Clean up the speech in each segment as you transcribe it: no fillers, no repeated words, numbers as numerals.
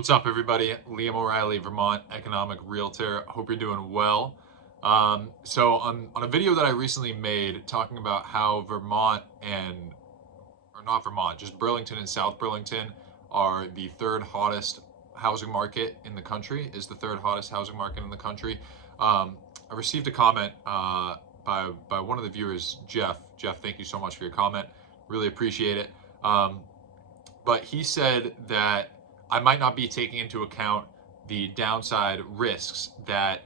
What's up, everybody? Liam O'Reilly, Vermont economic realtor. Hope you're doing well. So on a video that I recently made talking about how Vermont or not Vermont, just Burlington and South Burlington are the third hottest housing market in the country, is the third hottest housing market in the country. I received a comment by one of the viewers, Jeff. Jeff, thank you so much for your comment. Really appreciate it. But he said that I might not be taking into account the downside risks that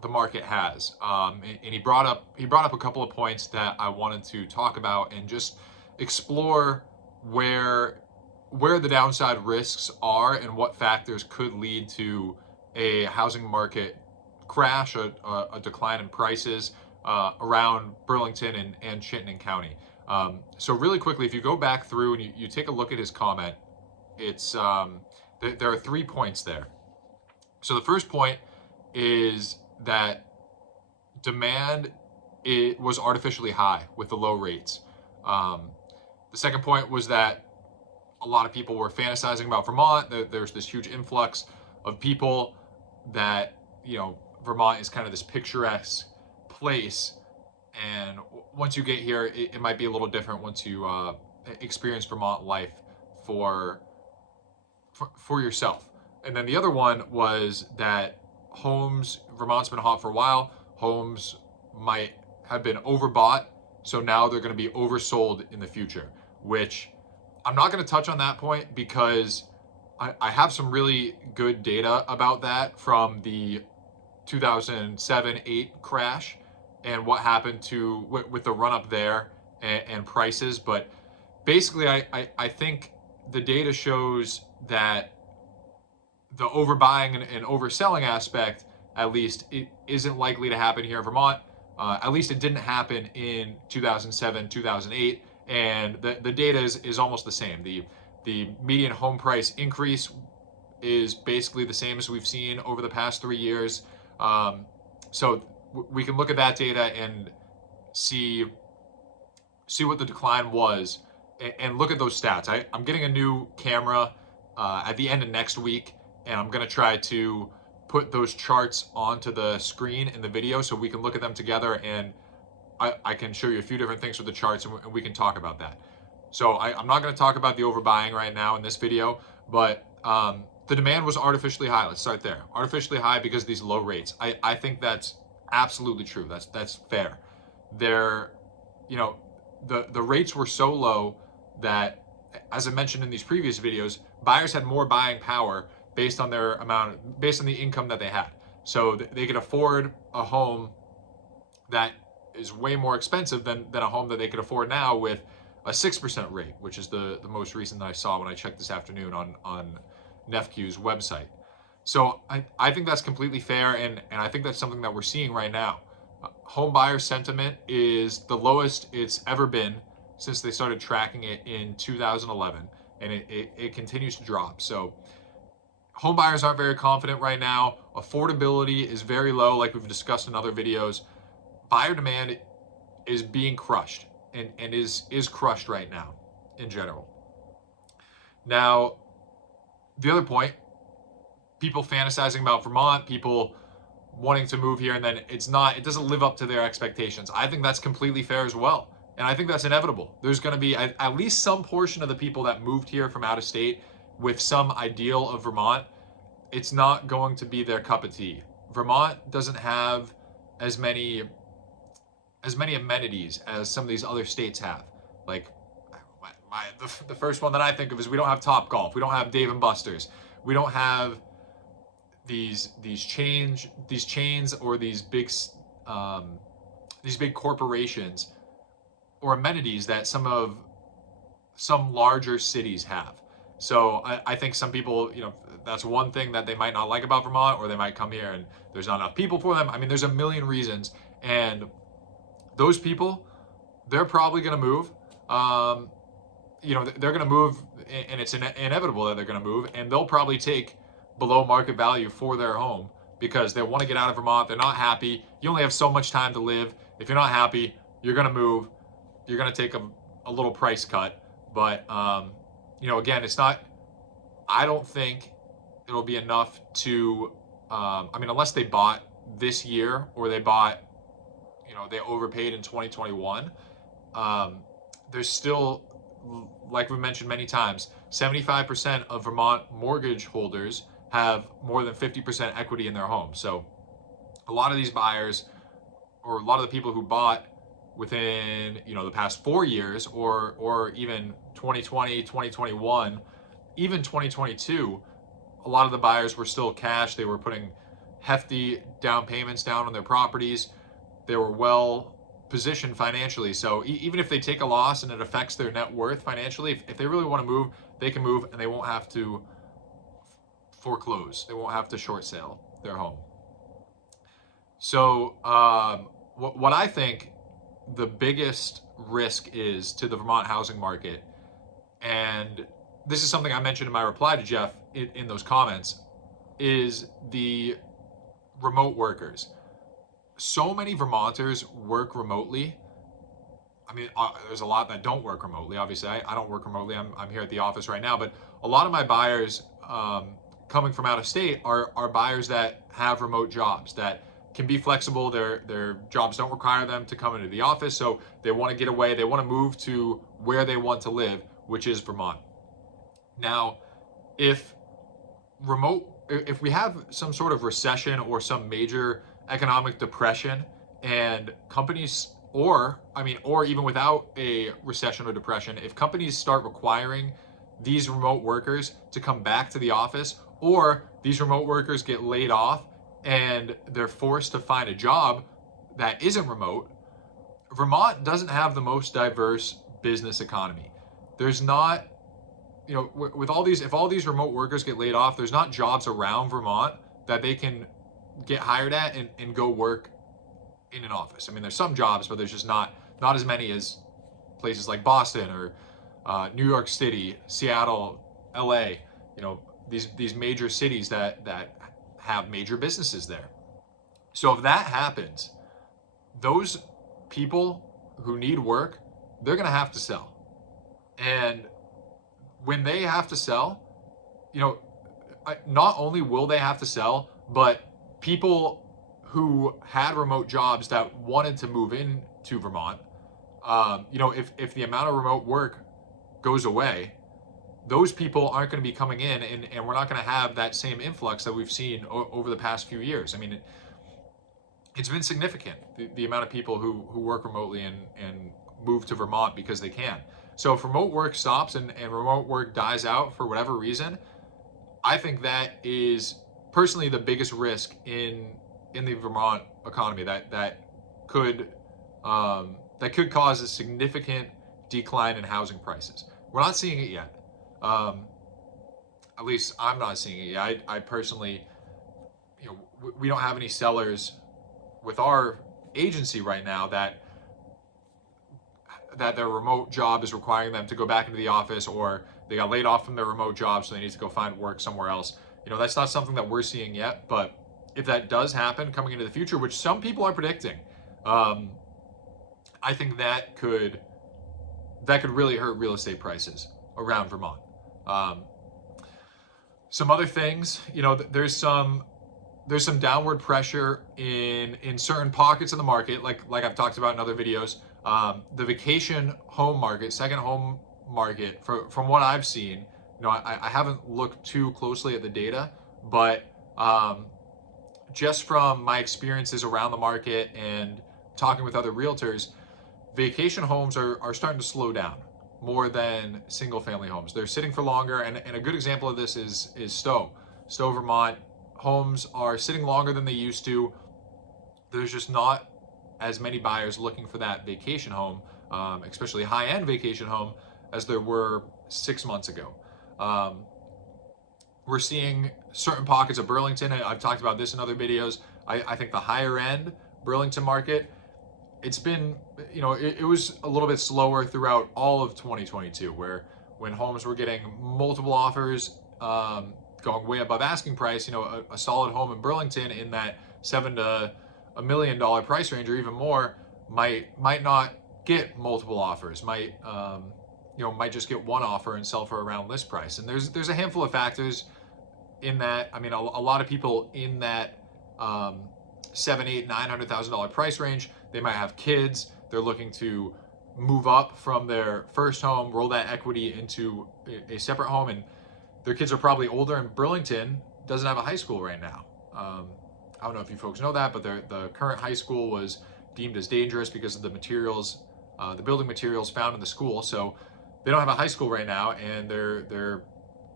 the market has. And he brought up a couple of points that I wanted to talk about and just explore where the downside risks are and what factors could lead to a housing market crash, a decline in prices around Burlington and Chittenden County. So really quickly, if you go back through and you take a look at his comment, it's there are 3 points there. So the first point is that demand was artificially high with the low rates. The second point was that a lot of people were fantasizing about Vermont. There's this huge influx of people that, Vermont is kind of this picturesque place. And once you get here, it might be a little different once you experience Vermont life for yourself. And then the other one was that Vermont's been hot for a while. Homes might have been overbought, so now they're going to be oversold in the future, which I'm not going to touch on that point because I have some really good data about that from the 2007-8 crash and what happened with the run up there and prices. But basically, I think the data shows that the overbuying and overselling aspect, at least, it isn't likely to happen here in Vermont. At least it didn't happen in 2007, 2008, and the data is almost the same. The median home price increase is basically the same as we've seen over the past 3 years. So we can look at that data and see what the decline was and look at those stats. I'm getting a new camera at the end of next week, and I'm going to try to put those charts onto the screen in the video so we can look at them together, and I can show you a few different things with the charts, and we can talk about that. So I'm not going to talk about the overbuying right now in this video, but the demand was artificially high. Let's start there. Artificially high because of these low rates. I think that's absolutely true. That's fair. The rates were so low that, as I mentioned in these previous videos, buyers had more buying power based on the income that they had. So they could afford a home that is way more expensive than a home that they could afford now with a 6% rate, which is the most recent that I saw when I checked this afternoon on NEFQ's website. So I think that's completely fair, and I think that's something that we're seeing right now. Home buyer sentiment is the lowest it's ever been since they started tracking it in 2011, and it continues to drop. So home buyers aren't very confident right now. Affordability is very low, like we've discussed in other videos. Buyer demand is being crushed and is crushed right now in general. Now, the other point, people fantasizing about Vermont, people wanting to move here, and then it doesn't live up to their expectations. I think that's completely fair as well. And I think that's inevitable. There's going to be at least some portion of the people that moved here from out of state with some ideal of Vermont. It's not going to be their cup of tea. Vermont doesn't have as many amenities as some of these other states have. Like the first one that I think of is we don't have Topgolf. We don't have Dave and Buster's. We don't have these chains or these big corporations or amenities that some larger cities have. So I think some people, that's one thing that they might not like about Vermont, or they might come here and there's not enough people for them. I mean, there's a million reasons, and those people, they're probably going to move. They're going to move, and it's inevitable that they're going to move, and they'll probably take below market value for their home because they want to get out of Vermont. They're not happy. You only have so much time to live. If you're not happy, you're going to move. You're going to take a little price cut. But, again, it's not, I don't think it'll be enough to, I mean, unless they bought this year or they bought, they overpaid in 2021. There's still, like we mentioned many times, 75% of Vermont mortgage holders have more than 50% equity in their home. So a lot of these buyers, or a lot of the people who bought within the past 4 years, or even 2020, 2021, even 2022, a lot of the buyers were still cash. They were putting hefty down payments down on their properties. They were well positioned financially. So even if they take a loss and it affects their net worth financially, if they really want to move, they can move, and they won't have to foreclose. They won't have to short sale their home. So what I think the biggest risk is to the Vermont housing market, and this is something I mentioned in my reply to Jeff in those comments, is the remote workers. So many Vermonters work remotely. I mean, there's a lot that don't work remotely. Obviously, I don't work remotely. I'm here at the office right now, but a lot of my buyers coming from out of state are buyers that have remote jobs that can be flexible. Their jobs don't require them to come into the office, so they want to get away. They want to move to where they want to live, which is Vermont. Now, if we have some sort of recession or some major economic depression, and companies, or even without a recession or depression, if companies start requiring these remote workers to come back to the office, or these remote workers get laid off and they're forced to find a job that isn't remote, Vermont doesn't have the most diverse business economy. There's not, with all these, if all these remote workers get laid off, there's not jobs around Vermont that they can get hired at and go work in an office. I mean, there's some jobs, but there's just not as many as places like Boston or New York City, Seattle, LA, these major cities that have major businesses there. So if that happens, those people who need work, they're going to have to sell. And when they have to sell, not only will they have to sell, but people who had remote jobs that wanted to move into Vermont, if the amount of remote work goes away, those people aren't going to be coming in, and we're not going to have that same influx that we've seen over the past few years. I mean, it's been significant, the amount of people who work remotely and move to Vermont because they can. So if remote work stops and remote work dies out for whatever reason, I think that is personally the biggest risk in the Vermont economy that could cause a significant decline in housing prices. We're not seeing it yet. At least I'm not seeing it yet. I personally, we don't have any sellers with our agency right now that their remote job is requiring them to go back into the office, or they got laid off from their remote job, so they need to go find work somewhere else. That's not something that we're seeing yet, but if that does happen coming into the future, which some people are predicting, I think that could really hurt real estate prices around Vermont. Some other things, there's some downward pressure in certain pockets of the market, like I've talked about in other videos. The vacation home market, second home market, from what I've seen, I haven't looked too closely at the data, but just from my experiences around the market and talking with other realtors, vacation homes are starting to slow down more than single family homes. They're sitting for longer, and a good example of this is Stowe, Vermont. Homes are sitting longer than they used to. There's just not as many buyers looking for that vacation home, especially high-end vacation home, as there were 6 months ago. We're seeing certain pockets of Burlington. I've talked about this in other videos. I think the higher end Burlington market, it's been, it was a little bit slower throughout all of 2022, when homes were getting multiple offers, going way above asking price. A solid home in Burlington in that $7 to $1 million price range, or even more, might not get multiple offers, might just get one offer and sell for around list price. And there's a handful of factors in that, I mean, a lot of people in that $700,000, $800,000, $900,000 price range, they might have kids. They're looking to move up from their first home, roll that equity into a separate home, and their kids are probably older. And Burlington doesn't have a high school right now. I don't know if you folks know that, but the current high school was deemed as dangerous because of the materials, the building materials found in the school. So they don't have a high school right now, and they're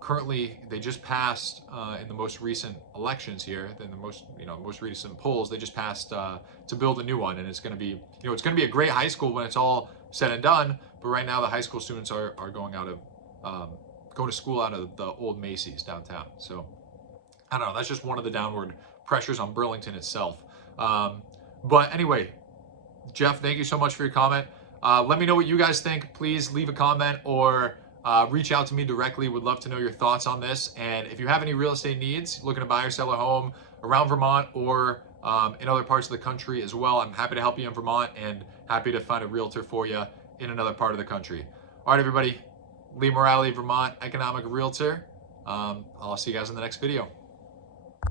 currently, they just passed in the most recent elections here, in the most recent polls, they just passed to build a new one, and it's going to be, it's going to be a great high school when it's all said and done. But right now, the high school students are going to school out of the old Macy's downtown. So I don't know. That's just one of the downward pressures on Burlington itself. But anyway, Jeff, thank you so much for your comment. Let me know what you guys think. Please leave a comment or reach out to me directly. Would love to know your thoughts on this. And if you have any real estate needs, looking to buy or sell a home around Vermont or in other parts of the country as well, I'm happy to help you in Vermont and happy to find a realtor for you in another part of the country. All right, everybody. Lee Morale, Vermont Economic Realtor. I'll see you guys in the next video.